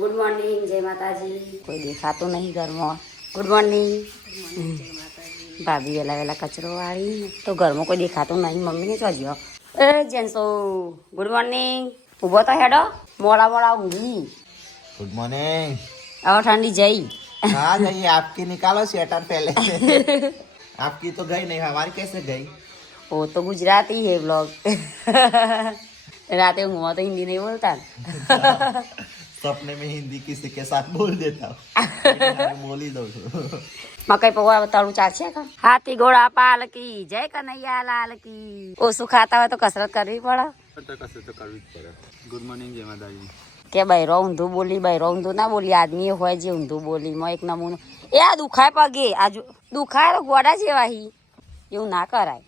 Good morning, જય માતાજી. કોઈ દેખાતું નહીં ઘરમાં. Good morning. ભાભી વેલા વેલા કચરો વાળી તો ઘરમાં કોઈ દેખાતું નહીં. મમ્મીને તો જો એ જેન્સો ગુડ મોર્નિંગ. ઊભો તો હેડો, મોડા મોડા ઊંઘી. Good morning. હવે ઠંડી જઈ. हाँ नहीं, आपकी निकालो स्वेटर पहले से। आपकी तो गई नहीं, हमारी कैसे गई? वो तो गुजराती है ब्लॉग. रात ઊંઘમાં તો હિન્દી નહીં બોલતા. सपने में हिंदी किसी के साथ बोल देता हूँ। बोल ही दो। મકઈ પૌવા તળું ચાલશે કા? હાથી ઘોડા પાલકી જય કનૈયા લાલ કી. ઓછું ખાતા હોય તો કસરત કરવી પડે. કસરત તો કરવી જ પડે. ગુડ મોર્નિંગ જય માતાજી. કે બૈરો ઊંધું બોલી, બૈરો ઊંધું ના બોલી. આદમી હોય જે ઊંધું બોલી માં એક નમૂનો. એ આ દુખાય પગે, આજુ દુખાય તો ગોડા જેવા હી. એવું ના કરાય.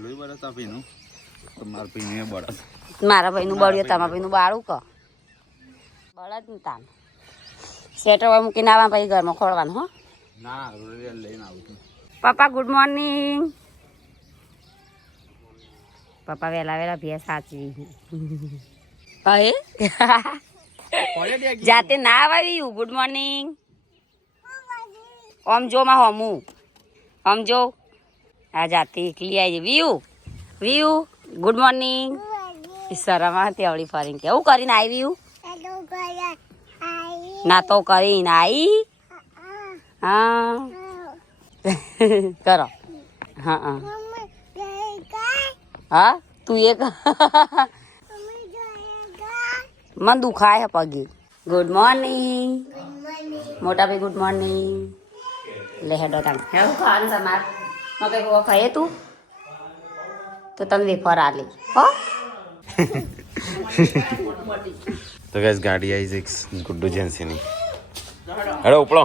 લોહી બરસ આપીનું તમારા પીને બરસ. મારા ભાઈનું બળ્યો, તમારા ભાઈનું બાળું ક બળદ ને તામ સ્વેટર હોય મૂકીને આવવા, પછી ઘરમાં ખોળવાનું. હો ના લઈને આવું છું. પપ્પા ગુડ મોર્નિંગ. પપ્પા વેલા વેલા ભેંસ સાચવી. હે જાતે ના આવ્યું. Good morning. ઓમ જો માં હોમું ઓમ જો. આ જાતે એકલી આવી વ્યુ વ્યુ. Good morning. ઈશ્વરમાં તેવડી ફરીને કેવું કરીને આવ્યું? ના તો કરીને આવી. હા કરો. હા હા હા તું એક મને દુખાય હે પગે. ગુડ મોર્નિંગ મોટા ભાઈ. Good morning. લે હેડો તાણ હેડો ખાવાનું તમાર મકઈ પૌવા ખાઈએ તું તો તમે વેફર આલી હો. તો ગાઈસ ગાડી આવી છે ગુડ્ડુ જેન્સીની. હેડો ઉપડો.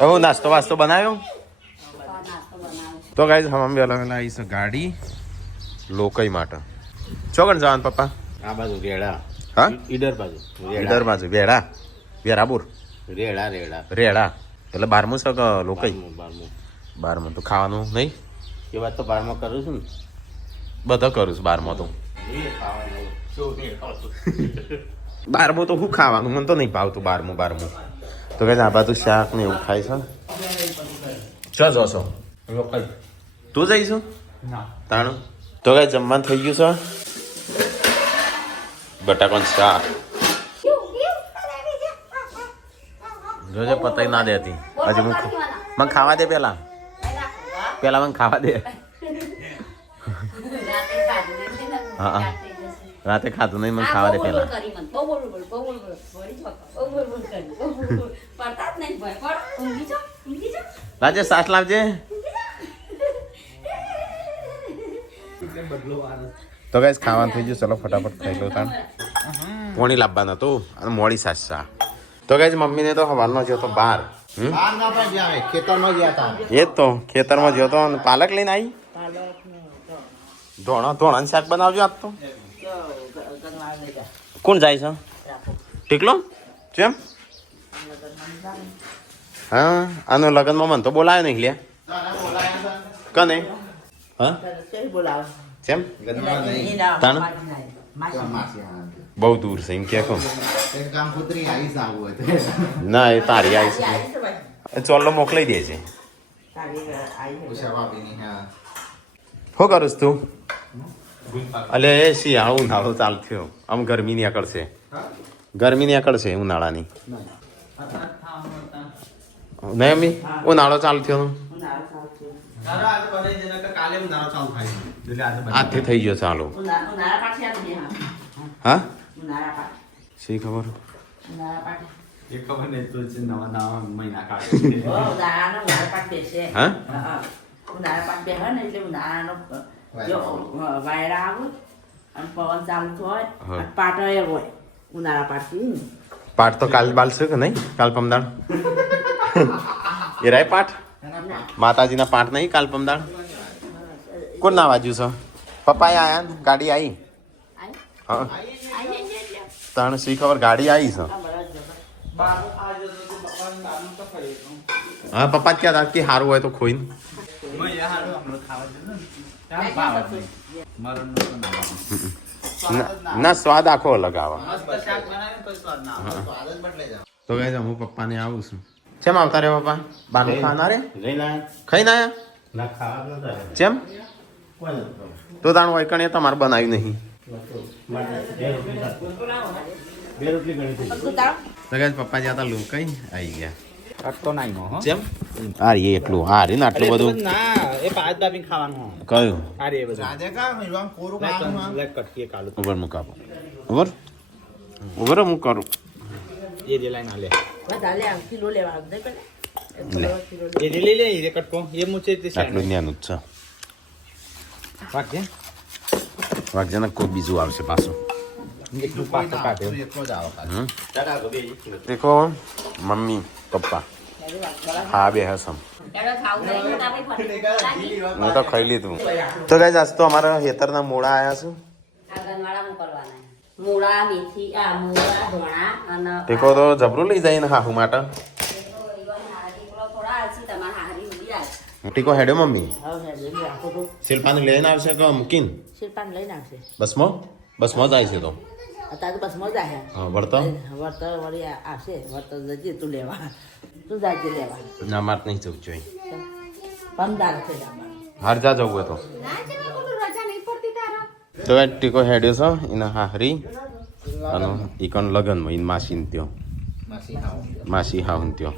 હવે નાસ્તો વાસ્તો બનાવ્યો. તો ગાઈસ હમ વેલા વેલા આવી છે ગાડી લોકઈ માટે. ચોકણ જવાનું પપ્પા? આ બાજુ રેડા. હા ઈડર બાજુ. ઈડર બાજુ વેડા વેરાપુર રેડા રેડા રેડા. એટલે 12મું છે કે લોકઈ? 12. 12મું તો ખાવાનું નહીં. એ વાત તો 12માં કરું છું ને. બધો કરું છું 12માં તો. 12મું તો શું ખાવાનું? મને તો નહીં ભાવતું 12મું. તો કઈ આ બાજુ શાક ને એવું ખાય છે. ચો જોશો તું જઈશું તાણું. તો કઈ જમવાનું થઈ ગયું છે. બટાકાનું શાક જોજે પતાઈ ના દેતી હજી. મને ખાવા દે પેલા મને ખાવા દે. હા રાતે ખાતું નહીં, મને ખાવા દે પેલા. લાજે સાસ લાવજે. તો ગાઈસ ખાવાનું થઈ ગયું. ચલો ફટાફટ ખાઈ લો. તાણ પોણી લાવવાના તો અને મોડી સાસ સા. તો ગાઈસ મમ્મીને તો હવારનો જ્યો તો બહાર. ખેતરમાં ગયા હતા. એ જ તો ખેતરમાં જ્યો તો પાલક લઈને આવી. ધોણા શાક બનાવજો આજ તો. કોણ જાય છે? ટીકલો કેમ? હા આનો લગ્નમાં મને તો બોલાયો નહીં લ્યા. કને? હા કેમ? તાણ બહુ દૂર છે એમ કે કહું. ના એ તારી આવી છે. ચોલ્લો મોકલાઈ દે છે. શું કરું તું? અલે એ શિયાળો ઉનાળો ચાલુ થયો. આમ ગરમી નીકળશે. ગરમી નીકળશે ઉનાળાની. નહીં અમ્મી ઉનાળો ચાલુ થયો. આજથી થઈ ગયો ચાલુ. હા શી ખબર? પાઠ તો કાલ બાલશે કે નહીં? કાલ પમદાણ એ રાય પાઠ માતાજીના પાઠ નહીં કાલ પમદાણ. કોણ ના વાજ્યું છે? પપ્પા આયા ને ગાડી આવી. હા તાણ શી ખબર ગાડી આવી છે. હા પપ્પા ક્યાં હતા કે સારું હોય તો ખોઈને ના સ્વાદ આખો અલગ આવે મસ્ત શાક બનાવે તો સ્વાદ ના આવે સ્વાદ જ બદલાઈ જાય તો ગાઈસ હું પપ્પાને આવું છું ચેમ આવતા રે પપ્પા બાનું ખાના રે ખાઈ ના ના ખાવા નતા ચેમ કોણ તો તાણ હોય કણે તમારે બનાવ્યું નહીં બે રોટલી ગણી હતી તો ગાઈસ પપ્પા જ્યાં તા લોકઈ આવી ગયા કટતો નહીં હો ચેમ આ રે એટલું આ રે ને આટલું બધું ના એ પાંચ દાબીને ખાવાનું કયું આ રે બધું રાધે કા મિલવામ કોરું ખાવાનું લે કટકી કાલુ ઉપર મુકાવો ઉપર હું કરું એ જે લાઈન આલે વધારે આમ કિલો લેવા દે કે લે એ જે લઈ લે એ કટકો એ મુચે તે આટલું જ્ઞાન જ છે વાગે વાગજે ને કોઈ બીજું આવશે પાછું એકલું પાછો કાઢે એકલો જ આવે હમ દેખો મમ્મી પપ્પા હા બે હસમ હું તો ખાઈ લીધું તો ગાઈસ આજ તો અમારા ખેતરના મોડા આવ્યા છું મૂળા મેથી મૂળા ધોણા અને ટેકો તો જબરું લઈ જાય ને હાહુ માટે થોડા આલસી તમારા હારી ઉડી આવશે ટીકો હેડ્યો મમ્મી હવે રાખો તો શિલ્પાને લઈને આવશે કે મૂકીને શિલ્પાને લઈને આવશે બસમાં જાય છે તો અત્યારે તો બસ મજા છે હા વળતો વર્તર વળી આવશે વર્તર જજે તું લેવા તું જાજે લેવા ના માર નહીં જવું જોઈએ પમદાર છે જવાનું હાર જા જવું હોય તો તો એ ટીકો હેડ્યો છે એના હાહરી અને ઈકન લગનમાં એને માસી ત્યો માસી ખાવ માસી હાહુન ત્યો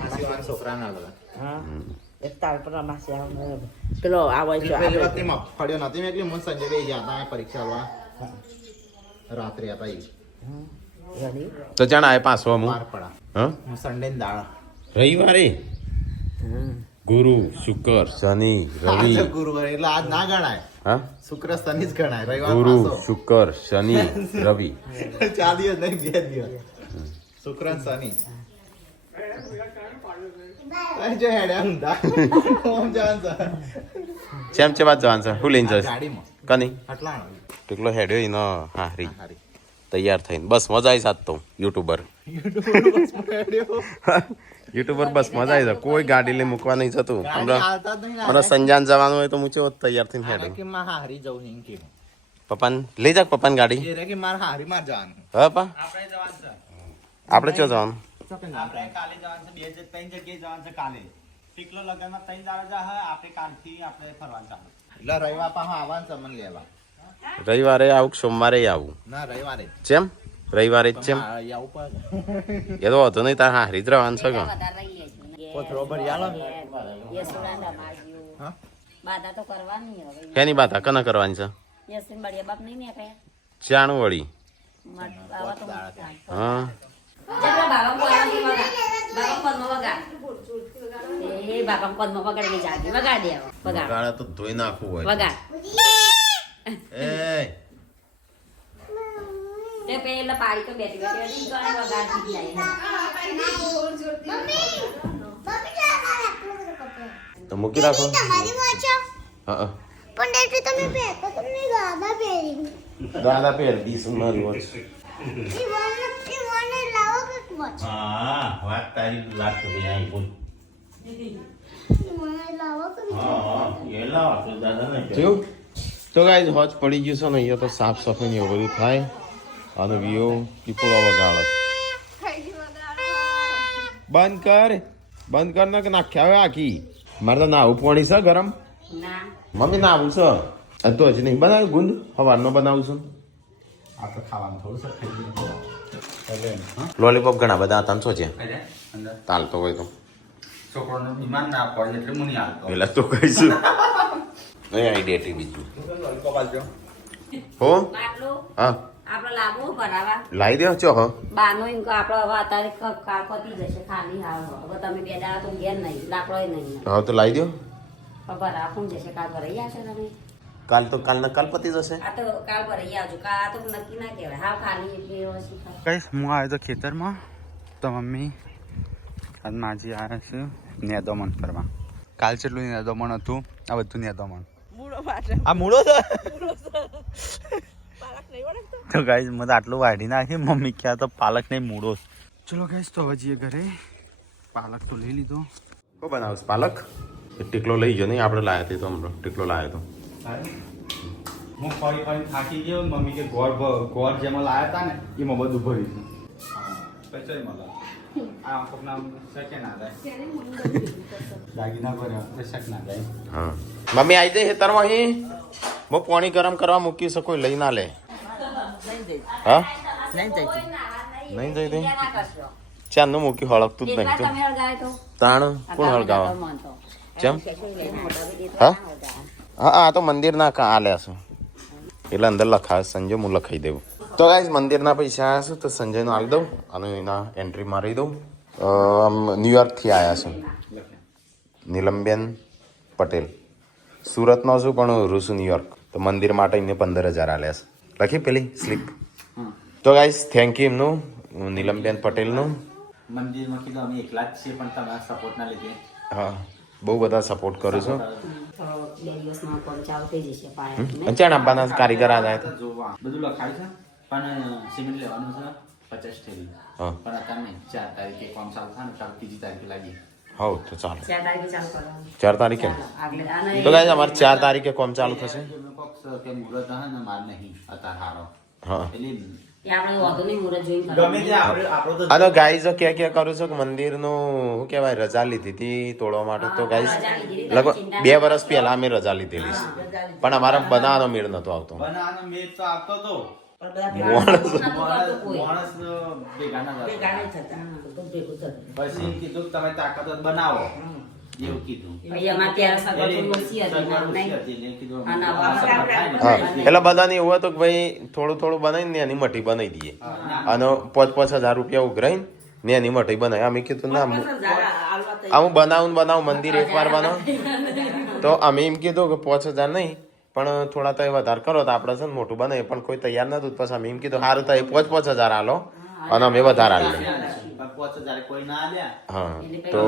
માસી વાળા છોકરા ના બધા હા એક તાર પર માસી આવે પેલો આવે છે પહેલી વાત ની ફળ્યો નથી મેં એકલી મન સંજય બે ગયા પરીક્ષા આલવા રાત્રે હતા ઈ ઘણી તો જાણ આય પાછો હું બાર પડા હા સન્ડે ની દાળ રવિવારે ગુરુ શુક્ર શનિ રવિ આજે ગુરુવાર એટલે આજ ના ગણાય હા શુક્ર શનિ જ ગણાય રવિવાર ગુરુ પાછો શુક્ર શનિ રવિ 4 દિવસ નહીં 2 દિવસ શુક્ર અને શનિ જો હેડે ઊંધા ઓમ જાન ચેમ ચે વાત જવાન છે હું લઈને જઈશ ગાડીમાં કની આટલા ટીકલો હેડ્યો એનો હાહરી હારી તૈયાર થઈને બસ મજા આવી સાત તો યુટ્યુબર યુટ્યુબર બસ મજા આવી જાય કોઈ ગાડી લઈ મૂકવા નહીં જતું મને સંજાન જવાનું હોય તો હું ચેવો તૈયાર થઈને હેડે કે માં હારી જવું એમ કે પપ્પાને લઈ જા પપ્પાની ગાડી એ રે કે માર હારી માર જવાનું હા પા આપણે જવાનું છે આપણે ચો જવાનું આપણે કાલે જવાનું છે 3 જગ્યાએ જવાનું છે કાલે ટીકલો લગનમાં 3 દાડા જા હે આપણે કાલથી આપણે ફરવાનું ચાલુ એટલે રવિવાર પાછો આવવાનું છે મને લેવા રવિવારે આવું કે સોમવારે આવું ના રવિવારે ચેમ રવિવારે જ ચેમ આવું પર એ તો હતો નહીં તાર હારી જ રહેવાનું છે કે કોથળો ભરી આલો હા બાધા તો કરવાની હવે એની બાત કને કરવાની છે યસીન બળિયા બાપ નહીં ને ચાણું વળી આવા તો હા બાબા કોદમાં વગાડ એ બાબા કોદમાં વગાડી જાગે વગાડી આવો વગાડ ગાળા તો ધોઈ નાખવું હોય વગાડ એ તે પેલા પાડી તો બેઠી બેઠી ગણે વગાડતી જાય તો મૂકી રાખો હા દાદા પહેર દીશું મારી વોચ હા વાત તારી લાગતો કે અહીં બોલ હા એ લાવો તો દાદા ને થયું તો ગાઈઝ હોજ પડી ગયું છે ને અહીંયા તો સાફ સફાઈ ને એવું બધું થાય અને વિયો પીપળો વગાડે બંધ કર ને કે નાખ્યા હવે આખી મારે તો નાવું પાણી છે ગરમ ના મમ્મી નાવું છે તો હજી નહીં બનાવ્યું ગુંદ સવારનો બનાવું છું આપણે ખાવાનું થોડું સર ખાઈ લોલીપોપ ઘણા બધા હતા ને શું છે અંદર ચાલતો હોય તો છોકરોને બીમાર ના પડે એટલે હું નહીં હાલતો પેલા તો કહીશું નહીં આઈડિયા બીજું લોલીપોપ આલજો હો માટલો હા આપણે લાવવો ભરાવા લાવી દો ચો હો બાનો એમ કે આપણે હવે અત્યારે કાળ પતી જશે ખાલી હાવ હવે તમે 2 દાડા તો ઘેર નહીં લાકડો નહીં હા તો લાવી દો ભરા કોણ જશે કાલ ભરાઈ આવશે તમે કાલના કાલ પતી જશે આ તો કાલ ભરાઈ આવજો કાલ આ તો નક્કી ના કહેવાય હાવ ખાલી એટલી વસ્તુ ખાય કઈ હું આવ્યો તો ખેતરમાં તો મમ્મી આજ માજી આવ્યા છે નેદોમણ કરવા કાલ જેટલું નેદોમણ હતું આ બધું નેદોમણ આ મૂળો છે તો ગાઈઝ મને આટલું વાઢી નાખી મમ્મી ક્યાં તો પાલક નહીં મૂળો ચલો ગાઈઝ તો હવે જઈએ ઘરે પાલક તો લઈ લીધો શું બનાવશ પાલક ટીકલો લઈ ગયો નહીં આપણે લાવ્યા હતી તો હમણાં ટીકલો લાવ્યો તો હું ફરી થાકી ગયો ને મમ્મી કે ગોળ જેમાં લાયા હતા ને એમાં બધું ભરી દીધું પછી મળે આ કોકના શેકે ના જાય દાગીના ભર્યા શેક ના જાય હા મમ્મી આવી જાય હેતરમાં અહીં હું પાણી ગરમ કરવા મૂકી શકો લઈ ના લે હા નહીં જઈ દે ચાંદનું મૂકી હળકતું જ નહીં તો તાણ કોણ હળગાવા ચમ હા હા આ તો મંદિરના આલ્યા છું એટલે અંદર લખાવે સંજય હું લખાઈ દેવું તો ગાઈઝ મંદિરના પૈસા આવ્યા છું તો સંજયનો આલી દઉં અને એના એન્ટ્રી મારી દઉં ન્યુયોર્કથી આવ્યા છું નીલમબેન પટેલ સુરતનો છું પણ રહું છું ન્યુયોર્ક તો મંદિર માટે એમને 15,000 આલ્યા છે લખી પેલી સ્લીપ તો ગાઈઝ થેન્ક યુ એમનું નીલમબેન પટેલનું મંદિરમાં કીધું અમે એકલા જ છીએ પણ તમારા સપોર્ટના લીધે હા બહુ બધા સપોર્ટ કરું છું 2 દિવસમાં કોમ ચાલુ થઈ જશે પાણી અંચાણ આપવાના કારીગર આ જાય જોવા બધું લખાય છે પણ સિમેન્ટ લેવાનું છે 50 થેલી હા પણ અત્યારે નહીં 4 તારીખે કામ ચાલુ થાય ને ચાલ 3જી તારીખે લાગી હવ તો ચાલો 4 તારીખે ચાલુ કરવાનું 4 તારીખે આગળ આને તો ગાઈઝ અમારે 4 તારીખે કોમ ચાલુ થશે કે મુહૂર્ત હે ને માર નહીં અત્યારે હારો હા એટલે એ આપણે વાંધો નહીં મુહૂર્ત જોઈને ગમે તે આપણો તો આ તો ગાઈઝ ક્યાં કરું છું કે મંદિરનું શું કહેવાય રજા લીધી હતી તોડવા માટે તો ગાઈઝ લગભગ 2 વર્ષ પહેલા અમે રજા લીધેલી છે પણ અમારા બનાવવાનો મેળ નતો આવતો બનાવવાનો મેચ તો આપતો તો માણસ ભેગા ના પછી કીધું તમે તાકાત બનાવો એવું કીધું એમાં ત્યારે સગવડ ઓછી હતી હા એટલે બધાને એવું હતું કે ભાઈ થોડું થોડું બનાવીને એની મઠી બનાવી દઈએ અને 5,000 રૂપિયા ઉઘરાઈને ને એની મઠી બનાવી અમે કીધું ના હું બનાવું મંદિર એકવાર બનાવું તો અમે એમ કીધું કે 5,000 નહીં પણ થોડા તો વધારે કરો તો આપણે છે ને મોટું બનાવીએ પણ કોઈ તૈયાર નતું પછી અમે એમ કીધું સારું તો 5,000 આલો અને અમે વધારે આલીએ હા તો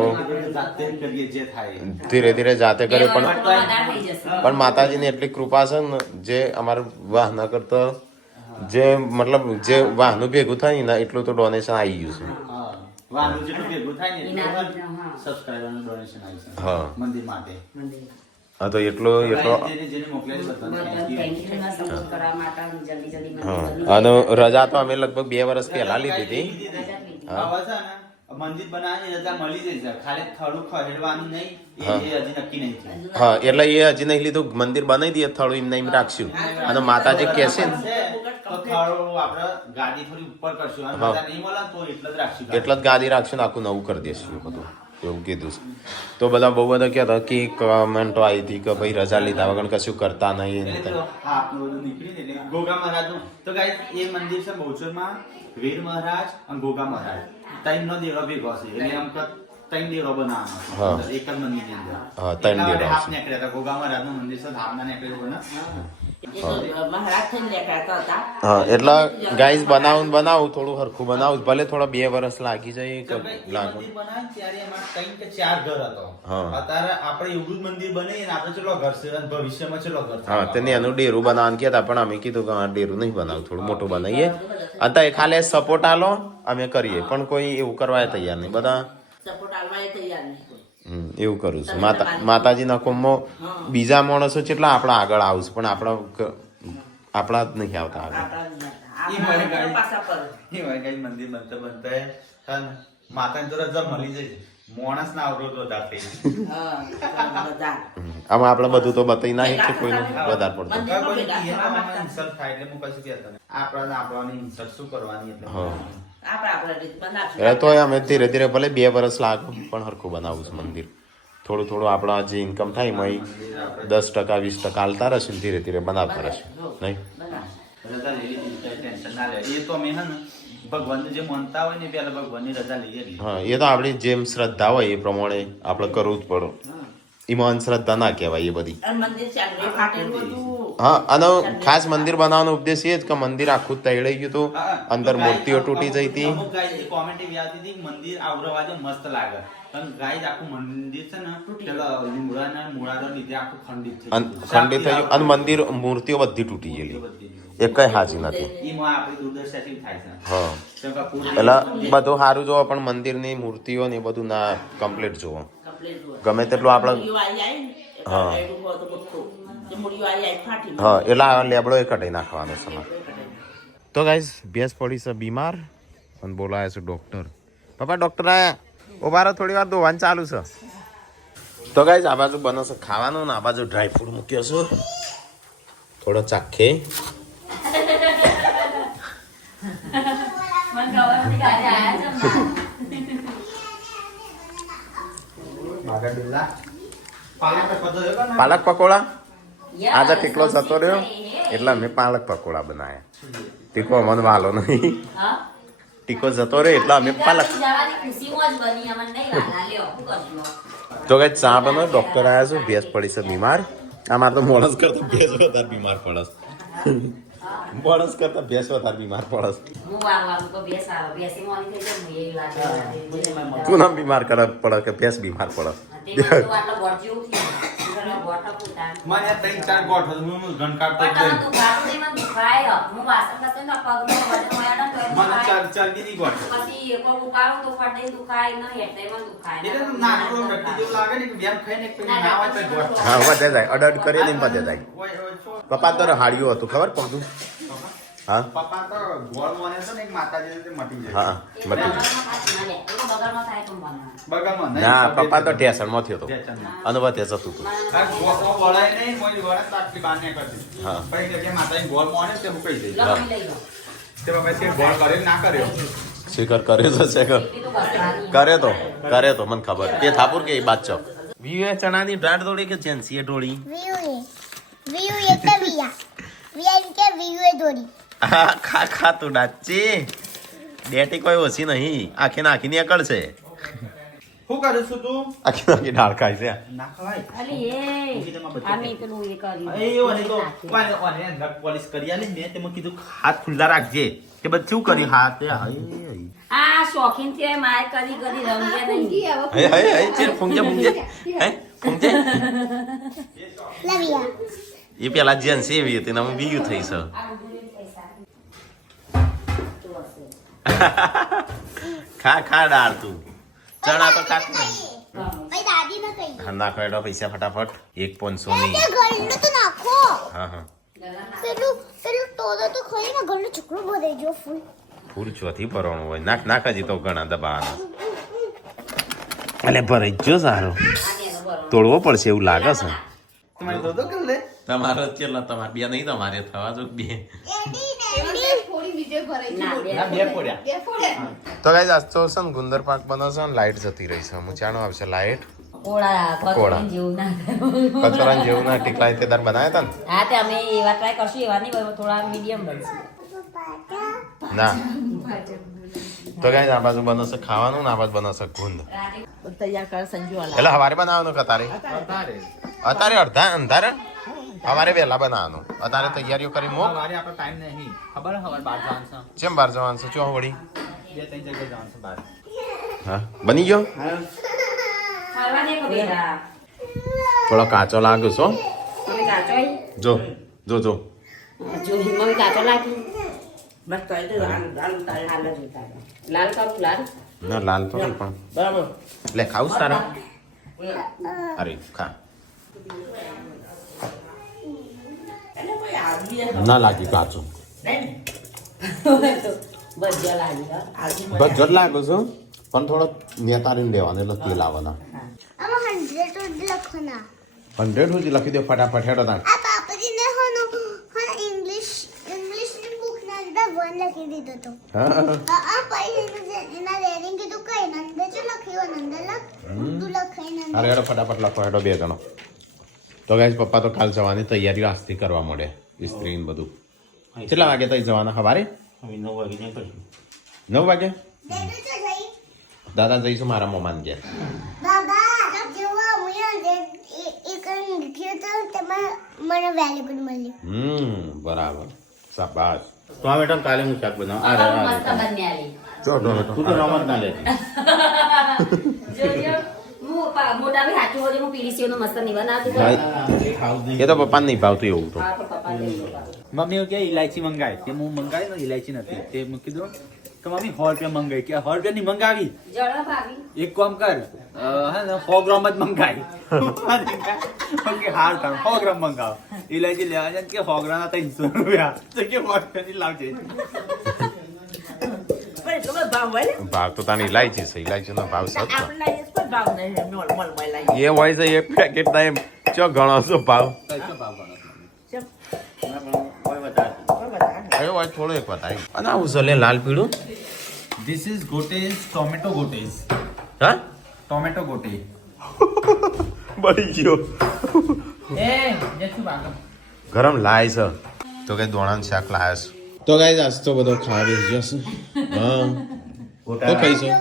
ધીરે ધીરે જાતે કરે પણ માતાજીની એટલી કૃપા છે ને જે અમારે વાહ ન કરતો જે મતલબ જે વાહનું ભેગું થાય ને એટલું તો ડોનેશન આવી ગયું છે હા હા તો એટલો અને રજા તો અમે લગભગ 2 વર્ષ પહેલા લીધી હતી મંદિર બનાવવાની રજા મળી જશે ખાલી થોડું ખહેડવાનું નહીં એ હજી નક્કી નહીં થયું હા એટલે એ હજી નહીં લીધું મંદિર બનાવી દઈએ થોડું એમ નહીં રાખશું અને માતાજી કહે છે ને ગાદી થોડી ઉપર કરશું અને રજા નહીં મળે તો એટલે જ રાખશું એટલે જ ગાદી રાખશું ને આખું નવું કરી દેશું બધું એવું કીધું છે તો બધા બહુ બધા કહેતા કે કમેન્ટો આવી હતી કે ભાઈ રજા લીધા વગર કશું કરતા નહીં ગોગા મહારાજનું તો ગાઈસ એ મંદિર છે બહુચરમાં વીર મહારાજ અને ગોગા મહારાજ ત્રણનો દેરો ભેગો છે એટલે આમ 3 દેરો બનાવવાનો એક જ મંદિરની અંદર હા 3 દેરો હાફ નીકળ્યા હતા ગોગા મહારાજનું મંદિર છે ધામના નીકળ્યું ને હા એટલે ગાઈસ બનાવું થોડું હરખું બનાવું ભલે થોડા 2 વર્ષ લાગી જાય કે લાગે ત્યારે એમાં 3 કે 4 ઘર હતો અત્યારે આપણે એવું જ મંદિર બને આપણે ચલો ઘર છે ભવિષ્યમાં ચલો ઘર હા તેને એનું ડેરું બનાવવાનું કહેતા પણ અમે કીધું કે ડેરું નહીં બનાવું થોડું મોટું બનાવીએ અત્યારે ખાલી સપોર્ટ આલો અમે કરીએ પણ કોઈ એવું કરવા તૈયાર નહીં બધા એવું કરું છું માતાજીના કોમમાં બીજા માણસો કેટલા આપણા આગળ આવશે પણ આપણા જ નહીં આવતા આગળ મંદિર બનતા માતાની તો રજા મળી જાય માણસ ના અવરોધ વધારે આમાં આપણે બધું તો બતાવી નાખીએ કે કોઈનું વધારે પડતું ઇન્સલ્ટ થાય એટલે હું કશું કહેતો નહીં આપણાની ઇન્સલ્ટ શું કરવાની એટલે તો અમે ધીરે ધીરે ભલે 2 વર્ષ લાગે પણ હરખું બનાવું છું મંદિર થોડું આપણા જે ઇન્કમ થાય એમાં 10% 20% હાલતા રહેશે ધીરે ધીરે બનાવતા રહેશે નહીં એ તો અમે હે ને ભગવાનને જે માનતા હોય ને પેલા ભગવાનની રજા લઈએ હા એ તો આપણી જેમ શ્રદ્ધા હોય એ પ્રમાણે આપણે કરવું જ પડે એમાં અંધશ્રદ્ધા ના કહેવાય એ બધી હા અને ખાસ મંદિર બનાવવાનો ઉપદેશ એ જ કે મંદિર આખું તૈડાઈ ગયું હતું અંદર મૂર્તિઓ તૂટી જઈ હતી કોમેન્ટ એવી આવતી હતી મંદિર આવરવાજે મસ્ત લાગે પણ ગાઈસ આખું મંદિર છે ને પેલા મૂળાના લીધે આખું ખંડિત થયું અને મંદિર મૂર્તિઓ બધી તૂટી ગયેલી એકય હાજી નથી હા એટલે બધું સારું જોવો પણ મંદિરની મૂર્તિઓ ને એ બધું ના કમ્પ્લીટ જોવો ગમે તેટલું આપણે હા હા એટલે આ લેબડો એ કઢાઈ નાખવાનો છે. તો ગાઈઝ ભેંસ પડી છે બીમાર અને બોલાયા છે ડૉક્ટર. પપ્પા ડૉક્ટર આયા ઉભા રહો, થોડી વાર દોવાનું ચાલુ છે. તો ગાઈઝ આ બાજુ બનો છે ખાવાનું ને આ બાજુ ડ્રાય ફ્રૂટ મૂક્યો છે થોડો ચાખે. પાલક પકોડા આજે ટીકલો જતો રહ્યો એટલે અમે પાલક પકોડા બનાવ્યા. ટીકો અમને વાલો નહીં, ટીકો જતો રહ્યો એટલે અમે પાલક. તો કઈ ચા બનો, ડોક્ટર આવ્યા છે, ભેંસ પડી છે બીમાર. અમારે તો મોણસ કરતા ભેંસ વધારે બીમાર પડે. મોણસ કરતા ભેંસ વધારે બીમાર પડે. તું નામ બીમાર કરે પડે કે ભેંસ બીમાર પડે? મને 3-4 ગોઠ હતું, હું ઘણ કાઢતો જ નહીં. મને ચરબીની ગોઠ. એટલે નાનું રટ્ટી જેવું લાગે ને કે બેમ ખાઈને એક પેલી ના હોય તો ગોઠ. હા વધે જાય, અડડ કરીએ ને વધે જાય. પપ્પા તો હાડ્યું હતું ખબર પડતું. હા પપ્પા તો ગોળ મોને છે ને એક માતાજી રીતે મટી જાય. હા મટી બગલમાં નહીં. ના પપ્પા તો ઢેસણમાં થયો હતો ઢેસણમાં. અને વધે જતું હતું. કાંઈ ગોળ વળાય નહીં, મોઈ વળે તો આટલી બહાર નીકળતી. હા. પછી કે જે માતાજી ગોળ મોને તે હું કહી દઈ. તે બાબા છે ગોળ કર્યો ના કર્યો. સ્વીકાર કર્યો તો છે કે કરે તો મને ખબર. એ થાપુર કે એ બાદશો વીએ ચણાની દાળ દોડી કે જેન્સીએ ઢોળી. ખા ખા તું ડાચી ડેટી કોઈ ઓછી નહીં, આખી નાખી ની અકળ છે. શું કરું છું તું? આખી નાખી દાળ ખાય છે. ના ખવાય. એ ઓને તો ઓને અંદર પોલિશ કરી આલી મેં તેમાં કીધું હાથ ખુલ્લા રાખજે. તે બધું શું કર્યું હાથ? આ શોખીન થી માય કરી રંગે નહીં. હે હે હે ચેર ફૂંગે ફૂંગે હે ફૂંગે. એ પેલા જેન્સી એવી હતી ને હું બીયું થઈ છે. ખા ખા દાળ તું, ચણા તો ખા નહીં. હા નાખો એડો પૈસા ફટાફટ. 1 500 ની. હા હા ફૂલ ચોથી ભરવાનું હોય. નાખ નાખ હજી તો ઘણા દબાવાના. અલે ભરાઈ ગયો સારો, તોડવો પડશે એવું લાગે છે. તમારે દોડો કર લે. તમારે ચેલા તમારે બે નહીં, તમારે થવા જો બે. ના બે પડ્યા. તો ગાઈસ આજ તો છે ને ગુંદર પાક બનાવશે ને લાઈટ જતી રહી છે. મૂંચાણો આવશે લાઈટ. કોળા કોળા. જેવું ના કચોરાને જેવું ના ટીકલા તે દાર બનાવ્યા હતા ને. હા તે અમે એવા ટ્રાય કરશું, એવા નહીં બનવું, થોડા મીડિયમ બનશે. ના તો ગાઈસ આ બાજુ બનશે ખાવાનું ને આ બાજુ બનશે ગુંદ. તૈયાર કર સંજુ એટલે હવારે બનાવવાનું કે અત્યારે? અત્યારે અડધા અંધારે હવારે વહેલા બનાવવાનું. અત્યારે તૈયારીઓ કરી મૂક. સવારે આપણો ટાઈમ નહીં. ખબર હે સવારે 12 જવાનું છે. જેમ બહાર જવાનું છે ચો વળી. 2-3 જગ્યાએ જવાનું છે બહાર. હા બની ગયો. ખાવા દે કબીરા. થોડો કાચો લાગ્યો છો. તમે કાચો આઈ? જો જો જો જો હિમવી કાચો લાગી. બસ તો એટલે લાલ લાલ જોતા. લાલ કરું લાલ. ના લાલ તો નહીં પણ બરાબર. લે ખાવું તારા. અરે ખા. ના લાગી કાચું. બજ્જો લાગી બસ જટ લાગ્યો છો પણ થોડો નેતારીને દેવાનો એટલે તેલ આવવાના. 100 સુધી લખી દો ફટાફટ. હેડો તાણ. અરે હેડો ફટાફટ લખો. હેડો બે જણો. તો ગાઈસ પપ્પા તો કાલ જવાની તૈયારીઓ આજથી કરવા મળે. ઇસ્ત્રી ને બધું. કેટલા વાગે તઈ જવાના સવારે? 9 વાગે નીકળશું. 9 વાગે દાદા જઈશું મારા મોમાન ઘેર. બરાબર શાબાશ. તો આ મેડમ કાલે હું શાક બનાવું. આ મસ્ત બન્યાલી. જો તું તો રમત ના લે. જોજો હું મોટા ભી હાચું હોજે હું પીડી સેવનો મસ્ત નહીં બનાવતી. એ તો પપ્પાને નહીં ભાવતું એવું તો. હા પણ પપ્પા લઈ લો. મમ્મી કે ઇલાયચી મંગાય તે હું મંગાવી ને ઇલાયચી નથી તે મેં કીધું કે તો મમ્મી 100 રૂપિયા મંગાઈ કે 100 રૂપિયા ની મંગાવી જળો ભાભી એક કામ કર હે ને 100 ગ્રામ જ મંગાવી કે હાર કર 100 ગ્રામ મંગાવ ઇલાયચી લેવા જાય કે 100 ગ્રામ ના 300 રૂપિયા તો કે 100 રૂપિયા લાવજે ભાવ તો તાની ઇલાયચી છે ઇલાયચીનો ભાવ સસ્તો એ હોય છે એક પેકેટ ના એમ ચો ઘણો છો ભાવ કયો હોય થોડો એક બતાવી અને આવું છે લે લાલ પીળું This is gotes, tomato gotes. હા Tomato gote. બળી ગયો ગરમ લાય છે તો કઈ દોણાનું શાક લાયા છે તો ગાઈસ આજ તો બધો ખાવા બેસી જશે હા તો કહીશું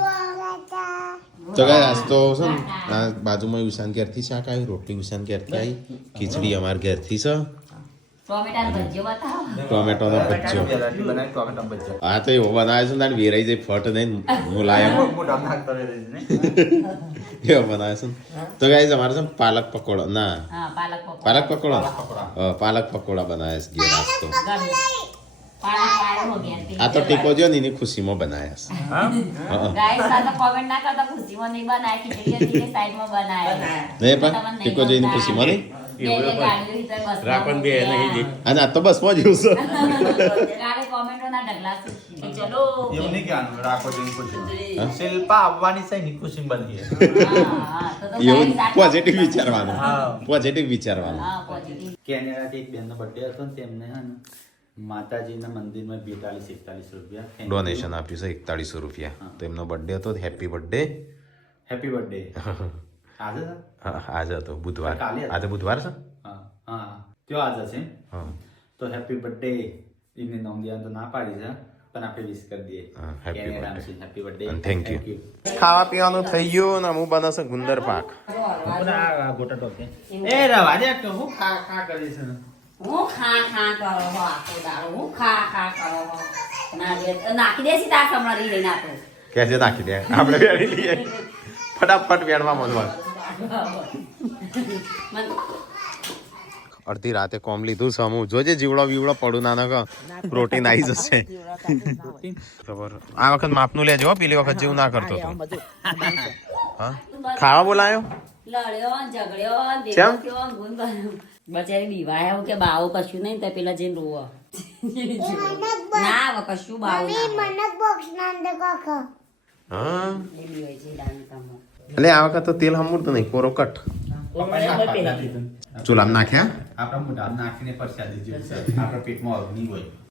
તો ગાઈસ આજ તો છે ને આ બાજુમાં ઉષાન ઘેરથી શાક આવ્યું રોટલી ઉષાન ઘેરથી આવી ખીચડી અમાર ઘેરથી છે ટોમેટોનો ભજીયો હા તો એવો બનાવે છે ને વેરાઈ જાય ફટ નહીં મુલાયમ એવો બનાવે છે તો ગાઈસ અમારે છે પાલક પકોડા ના પાલક પકોડા પાલક પકોડા બનાવે છે ઘેર આજ તો આ તો ટીકો જો ને એની ખુશીમાં બનાવ્યા છે નહીં પણ ટીકો જો એની ખુશીમાં નહીં રાખણ બે નહીં અને આ તો બસ માં જેવું છે એવું નહીં કહેવાનું રાખો જેની ખુશી શિલ્પા આવવાની છે એની ખુશી બની એવું પોઝિટિવ વિચારવાનું પોઝિટિવ વિચારવાનું કેનેડાથી એક બેનનો બર્થડે હતો ને તેમને હે ને માતાજીના મંદિરમાં 42-41 રૂપિયા ડોનેશન આપ્યું છે 4100 રૂપિયા તો એમનો બર્થડે હતો હેપી બર્થડે હેપી બર્થડે આજે છે? આજે હતો બુધવાર કાલે હતો. આજે બુધવાર છે હા હા त्यो આજે છે હા તો હેપી બર્થડે એમને નામ દેવાનું તો ના પાડી છે પણ આપણે વિશ કરી દઈએ happy કેનેડા છે હેપી બર્થડે અને થેન્ક યુ ખાવા પીવાનું થઈ ગયું ને હું બનશે ગુંદર પાક ગોટા ટોપ એ રવા દે કે હું ખા ખા કરી છે હું ખા ખા કરો હો આખો દાડો હું ખા ખા કરો હો નાખી દેસી તાર સમળી લઈને આપો કેજે નાખી દે આપણે વેડી લઈએ ફટાફટ વેડવા મોજવા અડધી રાતે કોમ લીધું છે હું જોજે જીવડો બીવડો પડું ના પ્રોટીન આવી જશે બરાબર આ વખત માપનું લેજો હો, પેલી વખત જેવું ના કરતો તો હા ખાવા બોલાયો લડ્યો ને ઝઘડ્યો ને કેમ? દેવો થયો ને ગુણ કર્યો. બચારી બીવાય એવું કે બાવો કશું નહીં તો પેલા જઈને રોવો ના હવે કશું બાવો હા એ બીવાય છે દાનકામાં. એટલે આ વખત તો તેલ હમુરતું નહીં કોરો કટ ચૂલામાં નાખ્યા આપણા મોઢા નાખીને પરસાદી જેવું છે આપણા પેટમાં અગ્નિ હોય